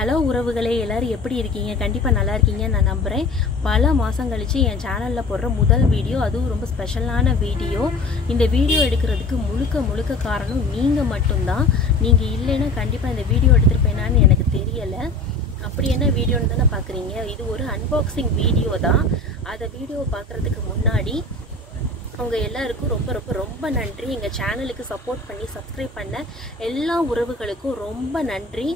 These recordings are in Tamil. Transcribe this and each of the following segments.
ஹலோ உறவுகளே, எல்லாரும் எப்படி இருக்கீங்க? கண்டிப்பாக நல்லா இருக்கீங்க நான் நம்புகிறேன். பல மாதம் கழித்து என் சேனலில் போடுற முதல் வீடியோ, அதுவும் ரொம்ப ஸ்பெஷலான வீடியோ. இந்த வீடியோ எடுக்கிறதுக்கு முழுக்க காரணம் நீங்கள் மட்டும்தான். நீங்கள் இல்லைன்னா கண்டிப்பாக இந்த வீடியோ எடுத்துருப்பேனான்னு எனக்கு தெரியலை. அப்படி என்ன வீடியோன்னு தானே பார்க்குறீங்க. இது ஒரு அன்பாக்சிங் வீடியோ தான். அதை வீடியோ பார்க்குறதுக்கு முன்னாடி அவங்க எல்லாருக்கும் ரொம்ப ரொம்ப ரொம்ப நன்றி. எங்கள் சேனலுக்கு சப்போர்ட் பண்ணி சப்ஸ்கிரைப் பண்ண எல்லா உறவுகளுக்கும் ரொம்ப நன்றி.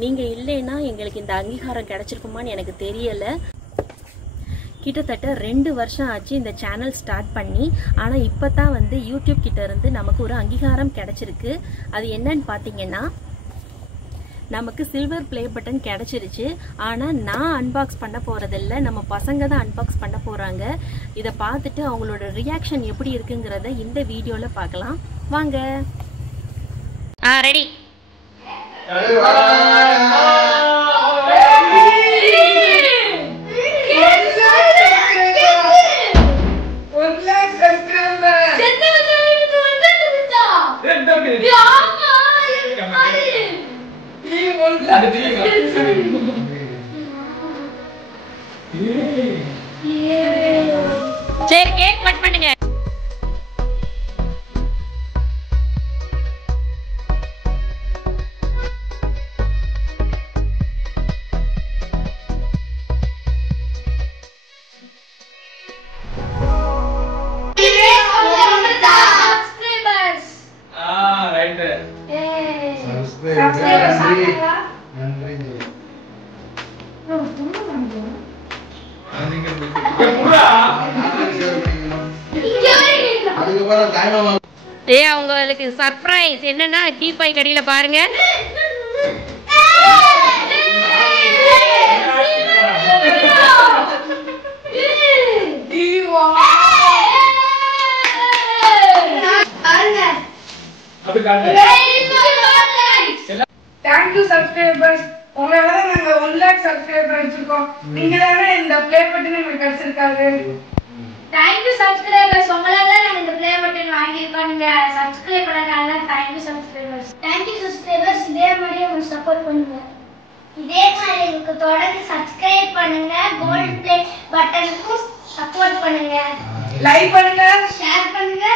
நீங்கள் இல்லைன்னா எங்களுக்கு இந்த அங்கீகாரம் கிடச்சிருக்குமான்னு எனக்கு தெரியலை. கிட்டத்தட்ட 2 வருஷம் ஆச்சு இந்த சேனல் ஸ்டார்ட் பண்ணி. ஆனால் இப்போ தான் யூடியூப் கிட்ட இருந்து நமக்கு ஒரு அங்கீகாரம் கிடச்சிருக்கு. அது என்னன்னு பார்த்தீங்கன்னா, நமக்கு சில்வர் ப்ளே பட்டன் கிடச்சிருச்சு. ஆனால் நான் அன்பாக்ஸ் பண்ண போகிறதில்ல, நம்ம பசங்க தான் அன்பாக்ஸ் பண்ண போகிறாங்க. இதை பார்த்துட்டு அவங்களோட ரியாக்ஷன் எப்படி இருக்குங்கிறத இந்த வீடியோவில் பார்க்கலாம் வாங்க. ரெடி. சரி, கேக் கட் பண்ணுங்க. அவங்களுக்கு சர்ப்ரைஸ் என்னன்னா, டீபாய் கடையில பாருங்க. Thank you subscribers. உங்களால நாங்க 1 lakh subscribers வச்சிருக்கோம். நீங்க தானே இந்த ப்ளே பட்டன் நமக்கு கிடைச்சிருக்காரு. Thank you subscribers. உங்களால நாங்க இந்த ப்ளே பட்டன் வாங்கி இருக்கோம். நீங்க subscribe பண்ணனால thank you subscribers. Thank you subscribers. இதே மாதிரி உங்களுக்கு சப்போர்ட் பண்ணுங்க. இதே மாதிரி உங்களுக்கு தொடர்ந்து subscribe பண்ணுங்க. கோல்ட் ப்ளே பட்டனுக்கு சப்போர்ட் பண்ணுங்க. லைக் பண்ணுங்க, ஷேர் பண்ணுங்க,